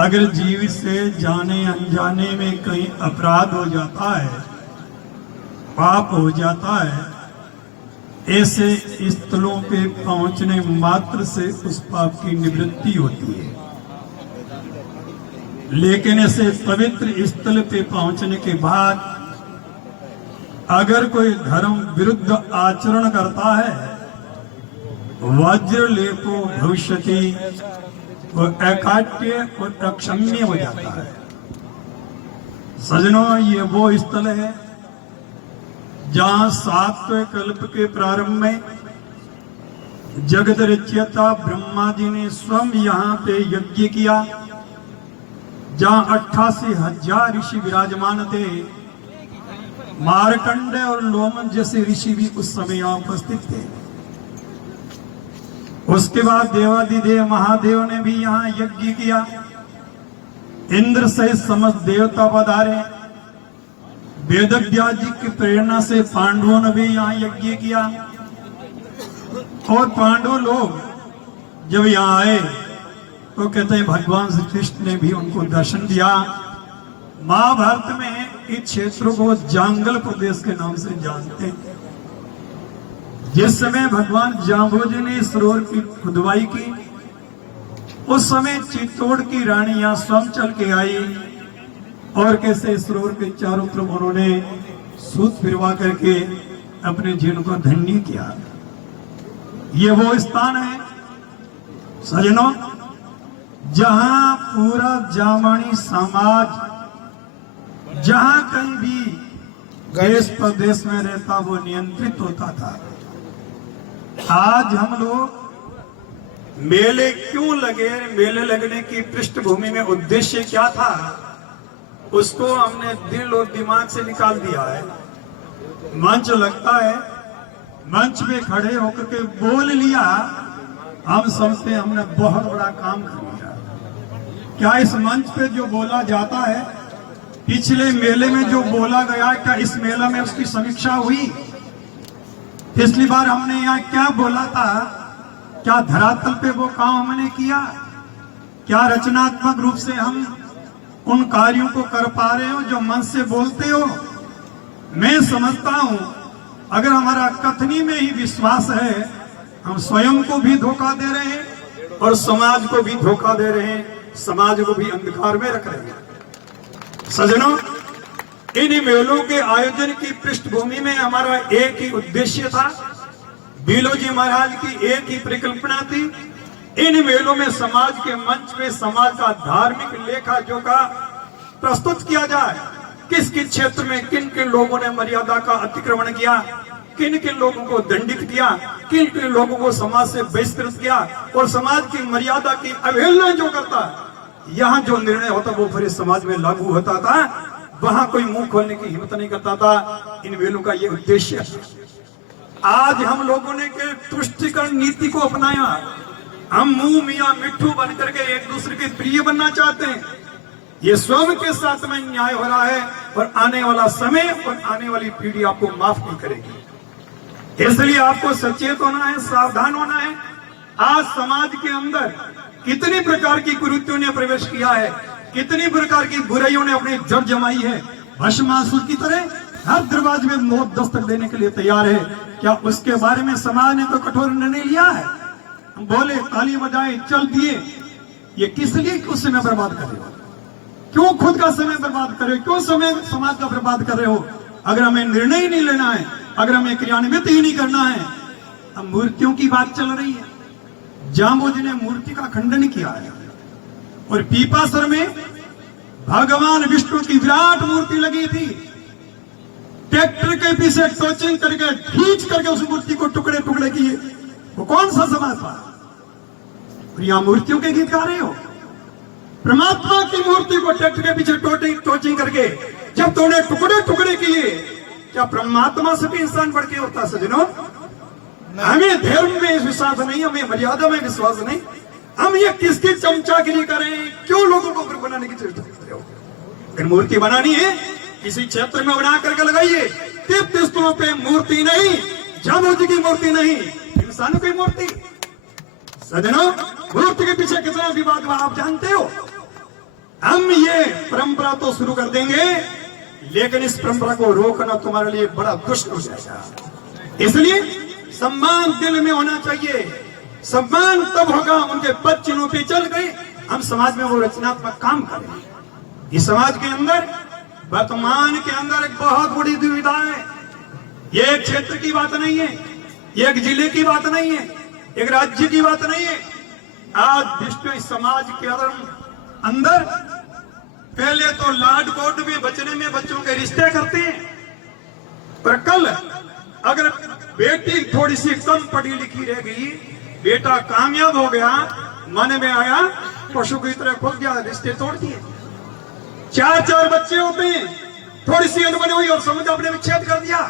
अगर जीव से जाने अनजाने में कहीं अपराध हो जाता है, पाप हो जाता है, ऐसे स्थलों पे पहुंचने मात्र से उस पाप की निवृत्ति होती है। लेकिन ऐसे पवित्र स्थल पे पहुंचने के बाद अगर कोई धर्म विरुद्ध आचरण करता है, वज्र लेपो भविष्यति, वो अकाट्य और अक्षम्य हो जाता है। सजनों, ये वो स्थल है जहां 7वें कल्प के प्रारंभ में जगत रचयिता ब्रह्मा जी ने स्वयं यहाँ पे यज्ञ किया, जहां 88,000 ऋषि विराजमान थे। मार्कंड और लोमन जैसे ऋषि भी उस समय यहाँ उपस्थित थे। उसके बाद देवादिदेव महादेव ने भी यहाँ यज्ञ किया। इंद्र सहित समस्त देवता पधारे। वेदव्यास जी की प्रेरणा से पांडवों ने भी यहाँ यज्ञ किया। और पांडव लोग जब यहाँ आए तो कहते हैं भगवान श्री कृष्ण ने भी उनको दर्शन दिया। महाभारत में इस क्षेत्र को जांगल प्रदेश के नाम से जानते हैं। जिस समय भगवान जांबोजी ने सरोवर की खुदवाई की, उस समय चित्तौड़ की रानी यहाँ स्वयं चल के आई और कैसे सरोवर के चारों तरफ उन्होंने सूत फिरवा करके अपने जीवन को धन्य किया। ये वो स्थान है सजनों, जहां पूरा जामानी समाज जहां कहीं भी देश प्रदेश में रहता वो नियंत्रित होता था। आज हम लोग मेले क्यों लगे, मेले लगने की पृष्ठभूमि में उद्देश्य क्या था, उसको हमने दिल और दिमाग से निकाल दिया है। मंच लगता है, मंच पे खड़े होकर के बोल लिया, हम समझते हमने बहुत बड़ा काम कर लिया। क्या इस मंच पे जो बोला जाता है, पिछले मेले में जो बोला गया, क्या इस मेला में उसकी समीक्षा हुई? पिछली बार हमने यहाँ क्या बोला था, क्या धरातल पे वो काम हमने किया? क्या रचनात्मक रूप से हम उन कार्यों को कर पा रहे हो जो मन से बोलते हो? मैं समझता हूं अगर हमारा कथनी में ही विश्वास है, हम स्वयं को भी धोखा दे रहे हैं और समाज को भी धोखा दे रहे हैं, समाज को भी अंधकार में रख रहे हैं। सजनों, इन मेलों के आयोजन की पृष्ठभूमि में हमारा एक ही उद्देश्य था। बीलोजी महाराज की एक ही परिकल्पना थी, इन मेलों में समाज के मंच में समाज का धार्मिक लेखा जोखा प्रस्तुत किया जाए। किस किस क्षेत्र में किन किन लोगों ने मर्यादा का अतिक्रमण किया, किन किन लोगों को दंडित किया, किन किन लोगों को समाज से बहिष्कृत किया, और समाज की मर्यादा की अवहेलना जो करता है, यहाँ जो निर्णय होता वो फिर समाज में लागू होता था, वहां कोई मुंह खोलने की हिम्मत नहीं करता था। इन मेलों का ये उद्देश्य है। आज हम लोगों ने के तुष्टिकरण नीति को अपनाया। हम मुंह मियां मिट्ठू बन करके एक दूसरे के प्रिय बनना चाहते हैं। ये स्वयं के साथ में न्याय हो रहा है और आने वाला समय और आने वाली पीढ़ी आपको माफ नहीं करेगी। इसलिए आपको सचेत होना है, सावधान होना है। आज समाज के अंदर कितनी प्रकार की कुरीतियों ने प्रवेश किया है, कितनी प्रकार की बुराइयों ने अपनी जड़ जमाई है। भस्मासुर की तरह हर दरवाजे में मौत दस्तक देने के लिए तैयार है। क्या उसके बारे में समाज ने तो कठोर निर्णय लिया है? हम बोले, ताली बजाए, चल दिए। ये किस लिए उस समय बर्बाद कर रहे हो? क्यों खुद का समय बर्बाद कर रहे हो? क्यों समय समाज का बर्बाद कर रहे हो? अगर हमें निर्णय ही नहीं लेना है, अगर हमें क्रियान्वित ही नहीं करना है। अब मूर्तियों की बात चल रही है। जांबोजी ने मूर्ति का खंडन किया है और पीपासर में भगवान विष्णु की विराट मूर्ति लगी थी। ट्रैक्टर के पीछे टोचिंग करके खींच करके उस मूर्ति को टुकड़े टुकड़े किए। वो कौन सा समाज था? और यहां मूर्तियों के गीत गा रहे हो। परमात्मा की मूर्ति को ट्रैक्टर के पीछे टोचिंग करके जब तुमने टुकड़े टुकड़े किए, क्या परमात्मा से भी इंसान बढ़ के होता? सजनों, हमें धर्म में विश्वास नहीं, हमें मर्यादा में विश्वास नहीं। हम ये किसकी चमचागिरी करें? क्यों लोगों को बनाने की चेष्टा करते हो? अगर मूर्ति बनानी है, किसी क्षेत्र में बना करके लगाइए। तीर्थ स्थलों पे मूर्ति नहीं, जांबोजी की मूर्ति नहीं, इंसानों की मूर्ति। सजनों, मूर्ति के पीछे कितना विवाद हुआ आप जानते हो? हम ये परंपरा तो शुरू कर देंगे, लेकिन इस परंपरा को रोकना तुम्हारे लिए बड़ा दुष्ट हो जाएगा। इसलिए सम्मान दिल में होना चाहिए। सम्मान तब होगा उनके पद चिन्हों पे चल गए, हम समाज में वो रचनात्मक काम करें। इस समाज के अंदर वर्तमान के अंदर एक बहुत बड़ी दुविधा है। ये एक क्षेत्र की बात नहीं है, ये एक जिले की बात नहीं है, एक राज्य की बात नहीं है। आज विश्व समाज के अंदर पहले तो लाड कोट में बचने में बच्चों के रिश्ते करते हैं, पर कल अगर बेटी थोड़ी सी कम पढ़ी लिखी रह गई, बेटा कामयाब हो गया, मन में आया पशु की तरह खुल गया, रिश्ते तोड़ दिए। चार बच्चे होते हैं, थोड़ी सी अनबन हुई और समझ आपने विच्छेद कर दिया।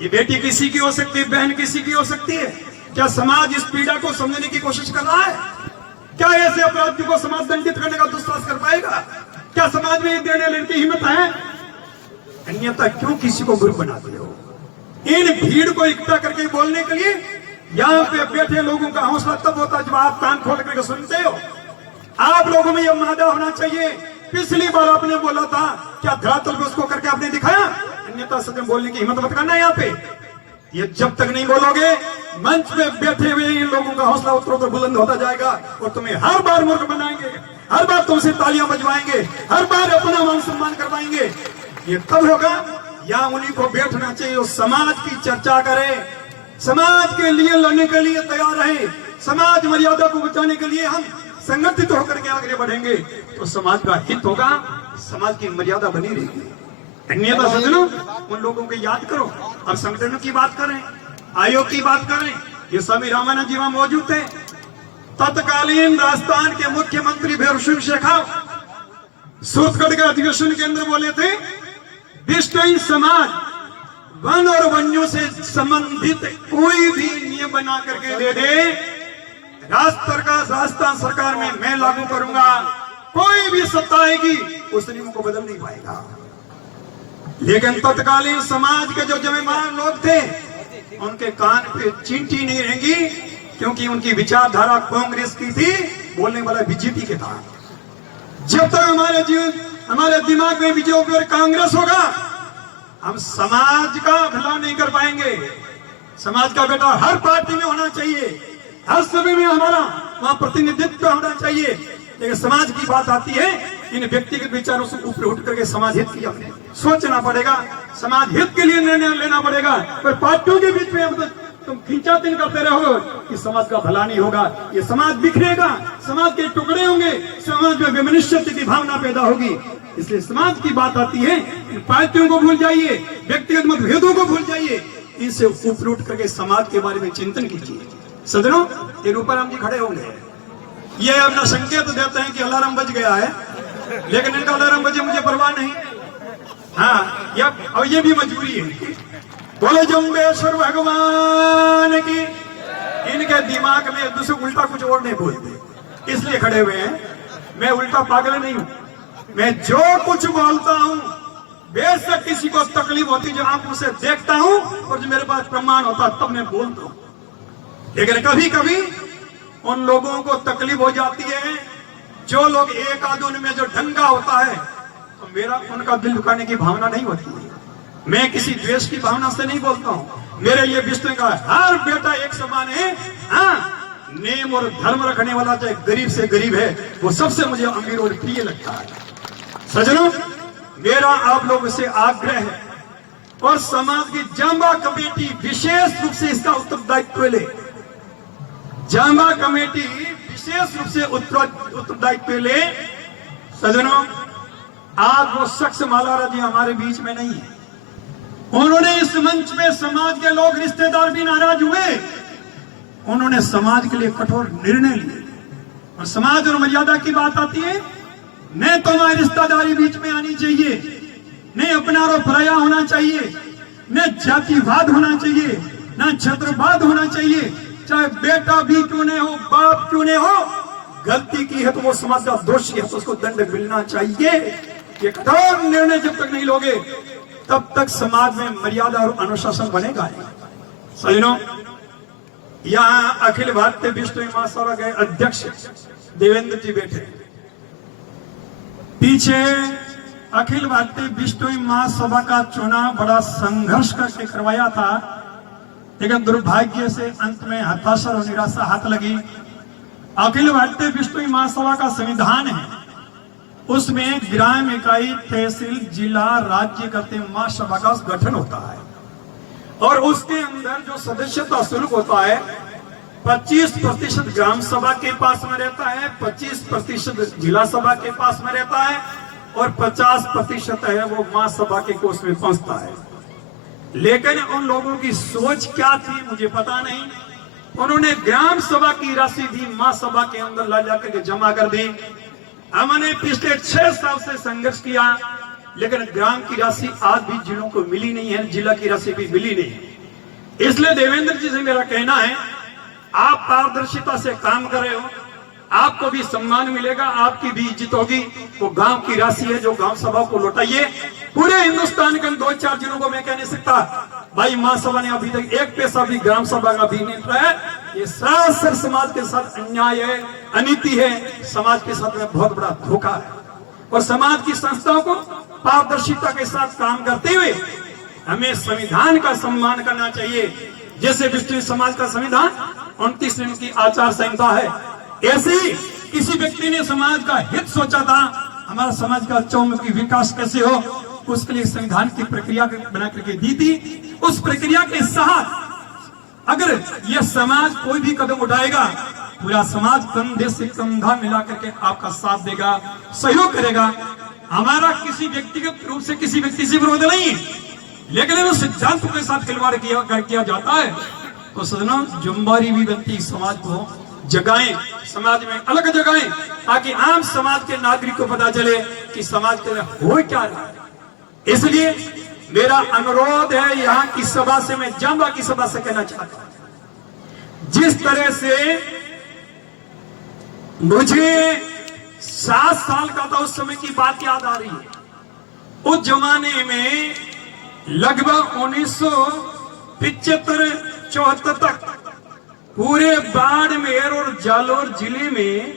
ये बेटी किसी की हो सकती है, बहन किसी की हो सकती है। क्या समाज इस पीड़ा को समझने की कोशिश कर रहा है? क्या ऐसे अपराधियों को समाज दंडित करने का दुस्साहस कर पाएगा? क्या समाज में देने लेने की हिम्मत है? अन्यथा क्यों किसी को ग्रुप बनाते हो? इन भीड़ को इकट्ठा करके बोलने के लिए यहाँ पे बैठे लोगों का हौसला तब होता है जब आप कान खोल करके सुनते हो। आप लोगों में यह मादा होना चाहिए। पिछली बार आपने बोला था, क्या धरातल पे उसको करके आपने दिखाया? अन्यथा सच में बोलने की हिम्मत मत करना। यहाँ पे ये जब तक नहीं बोलोगे, मंच पे बैठे हुए इन लोगों का हौसला उत्तरोत्तर बुलंद होता जाएगा और तुम्हें हर बार मूर्ख बनाएंगे, हर बार तुमसे तालियां बजवाएंगे, हर बार अपना मान सम्मान करवाएंगे। ये तब होगा या उन्हीं को बैठना चाहिए और समाज की चर्चा करें, समाज के लिए लड़ने के लिए तैयार रहे, समाज मर्यादा को बचाने के लिए हम संगठित होकर के आगे बढ़ेंगे तो समाज का हित होगा, समाज की मर्यादा बनी रहेगी। अन्यथा सज्जनों, उन लोगों को याद करो। अब संगठनों की बात करें, आयोग की बात करें, ये स्वामी रामानंद जी वहां मौजूद थे। तत्कालीन राजस्थान के मुख्यमंत्री भैरव सिंह शेखावत सूरतगढ़ के अधिवेशन के अंदर बोले थे, विश्व समाज वन और वन्यों से संबंधित कोई भी नियम बना करके दे दे, राजस्थान सरकार में मैं लागू करूंगा। कोई भी सत्ता आएगी उस नियम को बदल नहीं पाएगा। लेकिन तत्कालीन समाज के जो जिम्मेदार लोग थे, उनके कान पे चींटी नहीं रहेंगी, क्योंकि उनकी विचारधारा कांग्रेस की थी, बोलने वाला बीजेपी के था। जब तक हमारे दिमाग में बीजेपी और कांग्रेस होगा, हम समाज का भला नहीं कर पाएंगे। समाज का बेटा हर पार्टी में होना चाहिए, हर सभी में हमारा वहां प्रतिनिधित्व होना चाहिए। लेकिन समाज की बात आती है, इन व्यक्तिगत विचारों से ऊपर उठ करके समाज हित की हमने सोचना पड़ेगा, समाज हित के लिए निर्णय लेना पड़ेगा। पर पार्टियों के बीच में तुम खींचातानी करते रहोगे कि समाज का भला नहीं होगा, ये समाज बिखरेगा, समाज के टुकड़े होंगे, समाज में वैमनस्य की भावना पैदा होगी। इसलिए समाज की बात आती है, इन पार्टियों को भूल जाइए, व्यक्तिगत मतभेदों को भूल जाइए, इनसे ऊपर उठ करके समाज के बारे में चिंतन कीजिए। सदनों, ये रूपाराम जी खड़े होंगे, ये अपना संकेत देते हैं कि अलार्म बज गया है, लेकिन इनका अलार्म बजे मुझे परवाह नहीं। हाँ, और ये भी मजबूरी है। बोलो जम्बेश्वर भगवान की। इनके दिमाग में दूसरे उल्टा कुछ और नहीं बोलते, इसलिए खड़े हुए हैं। मैं उल्टा पागल नहीं हूं, मैं जो कुछ बोलता हूं बेशक किसी को तकलीफ होती जो आंखों से देखता हूं और जो मेरे पास प्रमाण होता तब मैं बोलता हूं। लेकिन कभी कभी उन लोगों को तकलीफ हो जाती है, जो लोग एक आध उनमें जो ढंगा होता है, तो मेरा उनका दिल दुखाने की भावना नहीं होती है। मैं किसी द्वेष की भावना से नहीं बोलता हूं। मेरे लिए विष्णु का हर बेटा एक समान है। हाँ, नेम और धर्म रखने वाला चाहे गरीब से गरीब है, वो सबसे मुझे अमीर और प्रिय लगता है। सज्जनों, मेरा आप लोगों से आग्रह है और समाज की जांबा कमेटी विशेष रूप से इसका उत्तरदायित्व ले। जांबा कमेटी विशेष रूप से उत्तरदायित्व ले। सज्जनों, आज वो शख्स मालारा जी हमारे बीच में नहीं है। उन्होंने इस मंच पे समाज के लोग रिश्तेदार भी नाराज हुए, उन्होंने समाज के लिए कठोर निर्णय लिए। और समाज और मर्यादा की बात आती है, न तो हमारी रिश्तेदारी बीच में आनी चाहिए, न अपना और पराया होना चाहिए, न जातिवाद होना चाहिए, न छत्रवाद होना चाहिए। चाहे बेटा भी क्यों नहीं हो, बाप क्यों नहीं हो, गलती की है तो वो समाज का दोषी है तो उसको दंड मिलना चाहिए। ये कठोर निर्णय जब तक नहीं लोगे तब तक समाज में मर्यादा और अनुशासन बनेगा। सज्जनों, यहाँ अखिल भारतीय विश्व महासभा के अध्यक्ष देवेंद्र जी बैठे, पीछे अखिल भारतीय बिश्नोई महासभा का चुनाव बड़ा संघर्ष करके करवाया था, लेकिन दुर्भाग्य से अंत में हताशा और निराशा हाथ लगी। अखिल भारतीय बिश्नोई महासभा का संविधान है, उसमें ग्राम इकाई, तहसील, जिला, राज्य करते महासभा का गठन होता है और उसके अंदर जो सदस्यता शुल्क होता है 25% ग्राम सभा के पास में रहता है, 25% जिला सभा के पास में रहता है और 50% है वो महासभा के कोष में पहुंचता है। लेकिन उन लोगों की सोच क्या थी मुझे पता नहीं, उन्होंने ग्राम सभा की राशि भी महासभा के अंदर ला जाकर के जमा कर दी। हमने पिछले 6 साल से संघर्ष किया, लेकिन ग्राम की राशि आज भी जिलों को मिली नहीं है, जिला की राशि भी मिली नहीं। इसलिए देवेंद्र जी से मेरा कहना है, आप पारदर्शिता से काम कर रहे हो, आपको भी सम्मान मिलेगा, आपकी भी इज्जत होगी। वो गांव की राशि है जो गांव सभा को लौटाइए। पूरे हिंदुस्तान के 2-4 जिलों को मैं कह नहीं सकता भाई महासभा ने अभी तक 1 पैसा भी ग्राम सभा का भी नहीं उठाया। ये सरासर समाज के साथ अन्याय है, अनीति है, समाज के साथ में बहुत बड़ा धोखा है। और समाज की संस्थाओं को पारदर्शिता के साथ काम करते हुए हमें संविधान का सम्मान करना चाहिए। जैसे बिश्नोई समाज का संविधान 29 नियम की आचार संहिता है, ऐसे ही किसी व्यक्ति ने समाज का हित सोचा था, हमारा समाज का चौमुखी विकास कैसे हो, उसके लिए संविधान की प्रक्रिया बना करके दी थी। उस प्रक्रिया के साथ अगर यह समाज कोई भी कदम उठाएगा, पूरा समाज कंधे से कंधा मिला करके आपका साथ देगा, सहयोग करेगा। हमारा किसी व्यक्तिगत रूप से किसी व्यक्ति से विरोध नहीं है, लेकिन उस सिद्धांतों के साथ खिलवाड़ किया जाता है तो सदनों जिम्मेदारी भी बनती समाज को जगाएं, समाज में अलग जगाएं, ताकि आम समाज के नागरिक को पता चले कि समाज के हो क्या रहा है। इसलिए मेरा अनुरोध है, यहाँ की सभा से मैं जांबा की सभा से कहना चाहता हूं, जिस तरह से मुझे 7 साल का था उस समय की बात याद आ रही है। उस जमाने में लगभग 1975-74 तक पूरे बाड़मेर और जालोर जिले में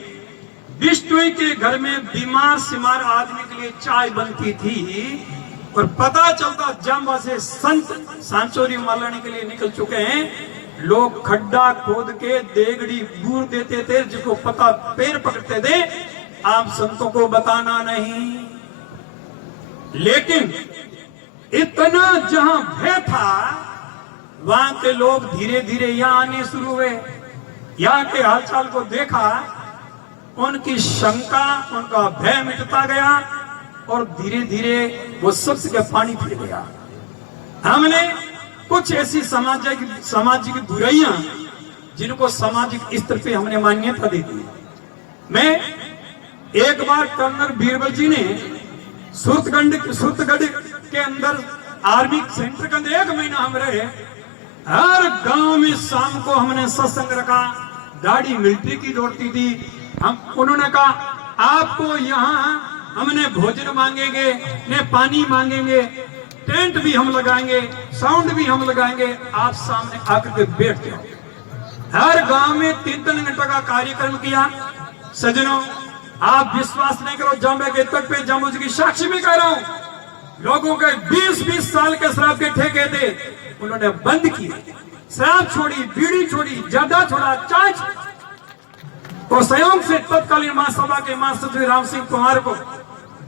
बिश्नोई के घर में बीमार सिमार आदमी के लिए चाय बनती थी और पता चलता जांबा से संत सांचोरी मालाने के लिए निकल चुके हैं। लोग खड्डा खोद के देगड़ी बूर देते थे, जिसको पता पैर पकड़ते थे, आम संतों को बताना नहीं। लेकिन इतना जहां भय था, वहां के लोग धीरे धीरे यहाँ आने शुरू हुए। यहाँ के हालचाल को देखा, उनकी शंका, उनका भय मिटता गया और धीरे धीरे वो सब जगह पानी फिर गया। हमने कुछ ऐसी सामाजिक बुराइयां जिनको सामाजिक स्तर पे हमने मान्यता दे दी। मैं एक बार कर्नल बीरबल जी ने सुरतगढ़ के अंदर आर्मी सेंटर के अंदर 1 महीना हम रहे। हर गांव में शाम को हमने सत्संग रखा, गाड़ी मिलिट्री की दौड़ती थी। उन्होंने कहा आपको यहाँ हमने भोजन मांगेंगे, ने पानी मांगेंगे, टेंट भी हम लगाएंगे, साउंड भी हम लगाएंगे, आप सामने आकर के बैठ जाओ। हर गांव में 3-3 घंटा का कार्यक्रम किया। सज्जनों, आप विश्वास नहीं करो, जांबे के तट पे जामू जी की साक्षी में कह रहा हूं, लोगों के 20-20 साल के शराब के ठेके थे, उन्होंने बंद किए। शराब छोड़ी, बीड़ी छोड़ी, जर्दा छोड़ा, चाय और संयोग से तत्कालीन महासभा के महासचिव राम सिंह कुमार को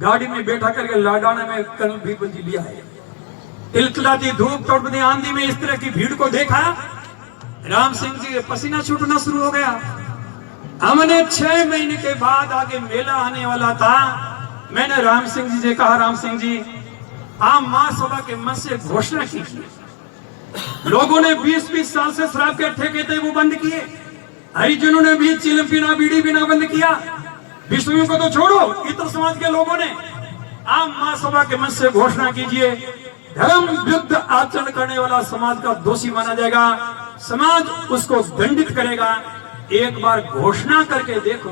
गाड़ी में बैठा करके लाडाना में कर्नल बीरबल जी लिया है। तिलतिलाती धूप तड़पती आंधी में इस तरह की भीड़ को देखा, राम सिंह जी पसीना छूटना शुरू हो गया। हमने 6 महीने के बाद आगे मेला आने वाला था। मैंने राम सिंह जी से कहा, राम सिंह जी आप महासभा के मंच से घोषणा कीजिए, लोगों ने 20-20 साल से शराब के ठेके थे वो बंद किए, हरिजनों ने भी चिलम पीना बीड़ी पीना बंद किया, बिश्नोइयों को तो छोड़ो, इतर समाज के लोगों ने आप महासभा के मंच से घोषणा कीजिए, धर्म विरुद्ध आचरण करने वाला समाज का दोषी माना जाएगा, समाज उसको दंडित करेगा। एक बार घोषणा करके देखो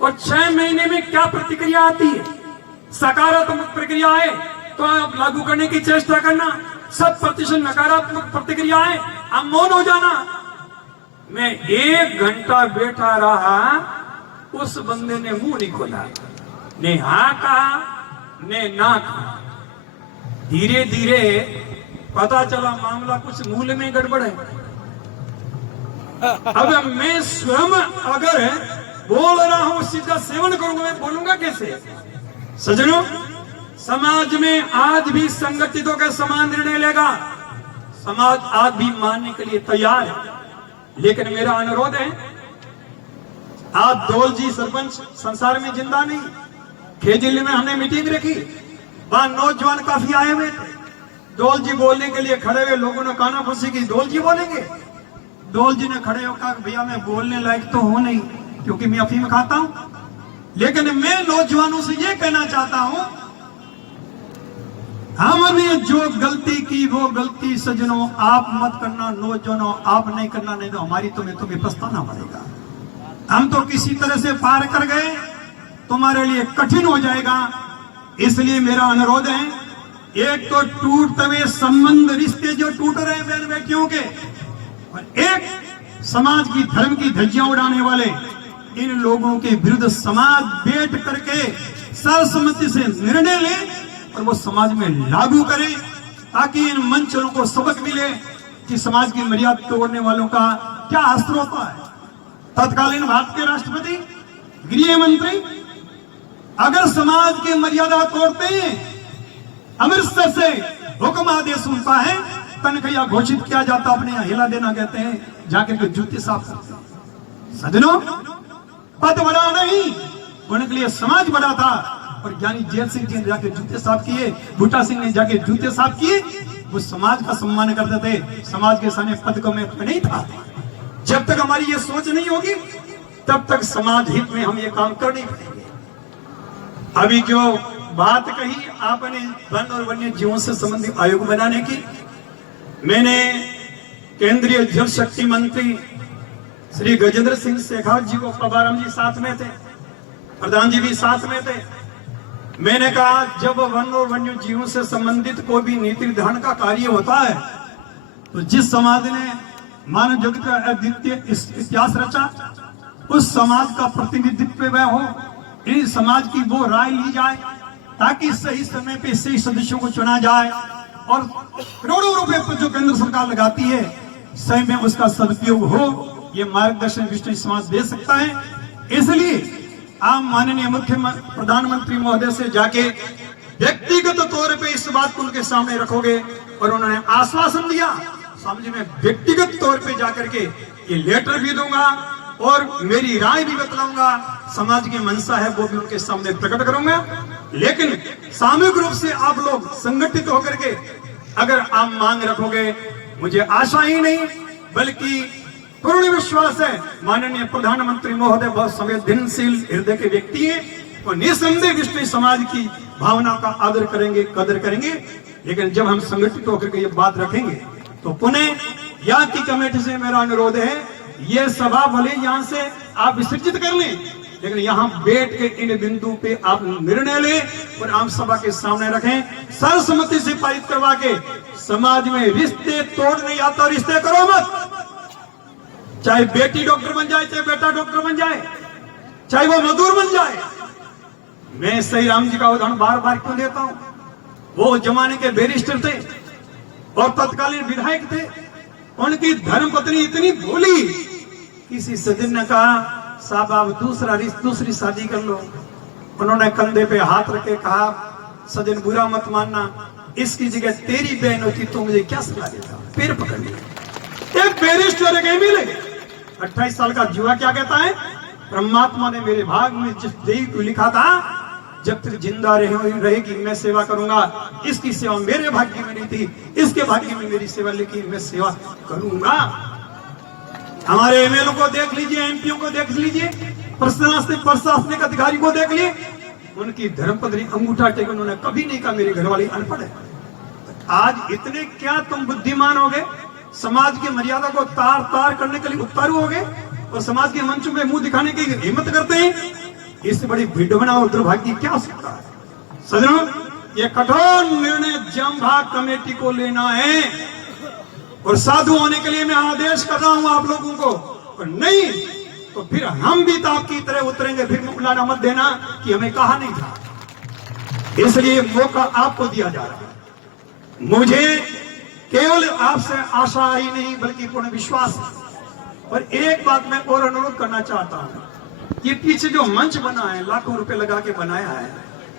और 6 महीने में क्या प्रतिक्रिया आती है। सकारात्मक प्रक्रिया है तो आप लागू करने की चेष्टा करना, 100% नकारात्मक प्रतिक्रिया है आप मौन हो जाना। मैं 1 घंटा बैठा रहा, उस बंदे ने मुंह नहीं खोला। ने हाँ कहा ने ना कहा। धीरे धीरे पता चला मामला कुछ मूल में गड़बड़ है। अब मैं स्वयं अगर बोल रहा हूं, उस चीज का सेवन करूंगा, मैं बोलूंगा कैसे? सज्जनों, समाज में आज भी संगठितों का समान निर्णय लेगा। समाज आज भी मानने के लिए तैयार है, लेकिन मेरा अनुरोध है, आज दौल जी सरपंच संसार में जिंदा नहीं। खेजिल में हमने मीटिंग रखी, वहां नौजवान काफी आए हुए थे। दौल जी बोलने के लिए खड़े हुए, लोगों ने काना फंसी की दौल जी बोलेंगे। दौल जी ने खड़े होकर कहा, भैया मैं बोलने लायक तो हूं नहीं क्योंकि मैं अफीम खाता हूं, लेकिन मैं नौजवानों से यह कहना चाहता हूं, हमने जो गलती की वो गलती सज्जनों आप मत करना, नौजवानों आप नहीं करना, नहीं तो हमारी तुम्हें पछताना पड़ेगा। हम तो किसी तरह से पार कर गए, तुम्हारे लिए कठिन हो जाएगा। इसलिए मेरा अनुरोध है, एक तो टूटते हुए संबंध रिश्ते जो टूट रहे हैं बहन बेटियों के, और एक समाज की धर्म की धज्जियां उड़ाने वाले इन लोगों के विरुद्ध समाज बैठ करके सर्वसम्मति से निर्णय ले और वो समाज में लागू करे, ताकि इन मंचों को सबक मिले कि समाज की मर्यादा तोड़ने वालों का क्या असर होता है। तत्कालीन भारत के राष्ट्रपति, गृह मंत्री अगर समाज की मर्यादा तोड़ते हैं, अमृतसर से हुक्म आदेश उनका है, तनख्वाह घोषित किया जाता, अपने यहाँ हिला देना कहते हैं, जाकर के जूते साफ करते हैं। सज्जनों, पद बड़ा नहीं, उनके लिए समाज बड़ा था। और ज्ञानी जैल सिंह जी ने जाके जूते साफ किए, बूटा सिंह ने जाके जूते साफ किए, वो समाज का सम्मान करते थे। समाज के सामने पद को महत्व नहीं था। जब तक हमारी ये सोच नहीं होगी, तब तक समाज हित में हम ये काम कर नहीं पाएंगे। अभी जो बात कही आपने वन और वन्य जीवों से संबंधित आयोग बनाने की, मैंने केंद्रीय जल शक्ति मंत्री श्री गजेंद्र सिंह शेखावत जी को, प्रभाराम जी साथ में थे, प्रधान जी भी साथ में थे। मैंने कहा, जब वन और वन्य जीवों से संबंधित कोई भी नीति निर्धारण का कार्य होता है, तो जिस समाज ने मानव जगत का अद्वितीय इतिहास रचा, उस समाज का प्रतिनिधित्व वह हो, इस समाज की वो राय ली जाए, ताकि सही समय पे सही सदस्यों को चुना जाए और करोड़ों रुपए पर जो केंद्र सरकार लगाती है, सही में उसका सदुपयोग हो। ये मार्गदर्शन विष्णु समाज दे सकता है। इसलिए आप माननीय मुख्यमंत्री, प्रधानमंत्री महोदय से जाके व्यक्तिगत तौर पे इस बात को उनके सामने रखोगे, और उन्होंने आश्वासन दिया, समझ में व्यक्तिगत तौर पे जाकर के ये लेटर भी दूंगा और मेरी राय भी बतलाऊंगा, समाज की मंशा है वो भी उनके सामने प्रकट करूंगा। लेकिन सामूहिक रूप से आप लोग संगठित होकर के अगर आप मांग रखोगे, मुझे आशा ही नहीं बल्कि पूर्ण विश्वास है, माननीय प्रधानमंत्री महोदय बहुत संवेदनशील हृदय के व्यक्ति हैं और निसंदेह विष्णु समाज की भावना का आदर करेंगे, कदर करेंगे। लेकिन जब हम संगठित होकर के ये बात रखेंगे, तो पुनः यहाँ की कमेटी से मेरा अनुरोध है, ये सभा भले यहाँ से आप विसर्जित कर लें, लेकिन यहाँ बैठ के इन बिंदु पे आप निर्णय लें और आम सभा के सामने रखें, सर्वसम्मति से पारित करवा के समाज में रिश्ते तोड़ने या तो रिश्ते करो मत। चाहे बेटी डॉक्टर बन जाए, चाहे बेटा डॉक्टर बन जाए, चाहे वो मजदूर बन जाए। मैं श्री राम जी का उदाहरण बार बार क्यों देता हूं? वो जमाने के बैरिस्टर थे और तत्कालीन विधायक थे, उनकी धर्मपत्नी इतनी भोली, किसी सज्जन ने कहा, साहब आप दूसरी शादी कर लो। उन्होंने कंधे पे हाथ रखे कहा, सज्जन बुरा मत मानना, इसकी जगह तेरी बहन होती तो मुझे क्या सलाह देता। पैर पकड़ लिया। एक बैरिस्टर के मिले, 28 साल का जुआ क्या कहता है, परमात्मा ने मेरे भाग में जिस देवी को लिखा था, जब तक जिंदा रहेगी मैं सेवा करूंगा। इसकी सेवा मेरे भाग्य में नहीं थी, इसके भाग्य में मेरी सेवा लिखी, मैं सेवा करूंगा। हमारे एमएलए को देख लीजिए, एमपीओ को देख लीजिए, प्रशासनिक अधिकारी को देख लीजिए, उनकी धर्मपत्नी अंगूठा टेक उन्होंने कभी नहीं कहा मेरी घरवाली अनपढ़ है। आज इतने क्या तुम बुद्धिमान हो गए, समाज की मर्यादा को तार तार करने के लिए उतारू हो गए और समाज के मंचों में मुंह दिखाने की हिम्मत करते हैं। इससे बड़ी विडंबना और दुर्भाग्य क्या हो सकता है? सज्जनों, ये कठोर निर्णय जामभाग कमेटी को लेना है और साधु होने के लिए मैं आदेश कर रहा हूं आप लोगों को। और नहीं, तो फिर हम भी तो आपकी तरह उतरेंगे। फिर मुलाना मत देना कि हमें कहा नहीं था। इसलिए मौका आपको दिया जा रहा है। मुझे केवल आपसे आशा ही नहीं बल्कि पूर्ण विश्वास है। और एक बात मैं और अनुरोध करना चाहता हूं, ये पीछे जो मंच बना है, लाखों रुपए लगा के बनाया है,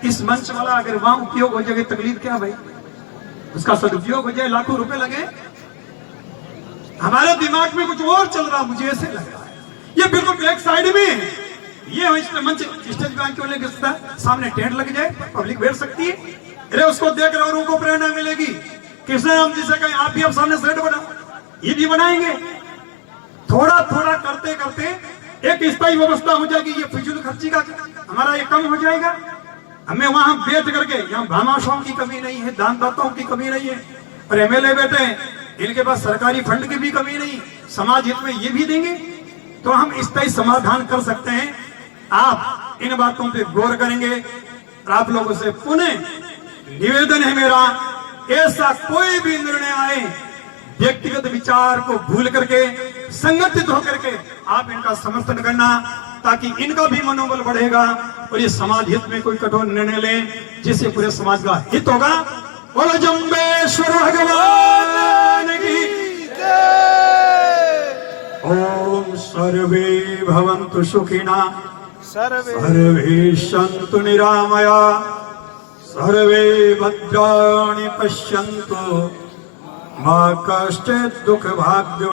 इस मंच वाला अगर वहां उपयोग हो जाए तकलीफ क्या भाई, उसका सदुपयोग हो जाए, लाखों रुपए लगे। हमारे दिमाग में कुछ और चल रहा, मुझे ऐसे लग रहा है। ये बिल्कुल बैक साइड में है। ये मंच स्टेज बैंक क्यों लेके सकता है? सामने टेंट लग जाए, पब्लिक बैठ सकती है। अरे उसको देख रहे और उनको प्रेरणा मिलेगी। कृष्ण राम जी से कहें आप भी अब सामने सेट बनाओ, ये भी बनाएंगे। थोड़ा थोड़ा करते करते एक स्थायी व्यवस्था हो जाएगी। ये फिजूल खर्ची का हमारा ये कम हो जाएगा। हमें वहां बैठ करके, यहाँ भामाशाहों की कमी नहीं है, दानदाताओं की कमी नहीं है, और एमएलए बैठे हैं, इनके पास सरकारी फंड की भी कमी नहीं, समाज हित में ये भी देंगे, तो हम स्थायी समाधान कर सकते हैं। आप इन बातों पे गौर करेंगे। और आप लोगों से पुनः निवेदन है मेरा, ऐसा कोई भी निर्णय आए व्यक्तिगत विचार को भूल करके संगठित होकर के आप इनका समर्थन करना, ताकि इनका भी मनोबल बढ़ेगा और ये समाज हित में कोई कठोर निर्णय लें जिससे पूरे समाज का हित होगा। बोलो जम्बेश्वर भगवान की ओम। सर्वे भवन्तु सुखिना, सर्वे सन्तु निरामया, सर्वे भद्राणि पश्यन्तु, मा कश्चित् दुःखभाग्यो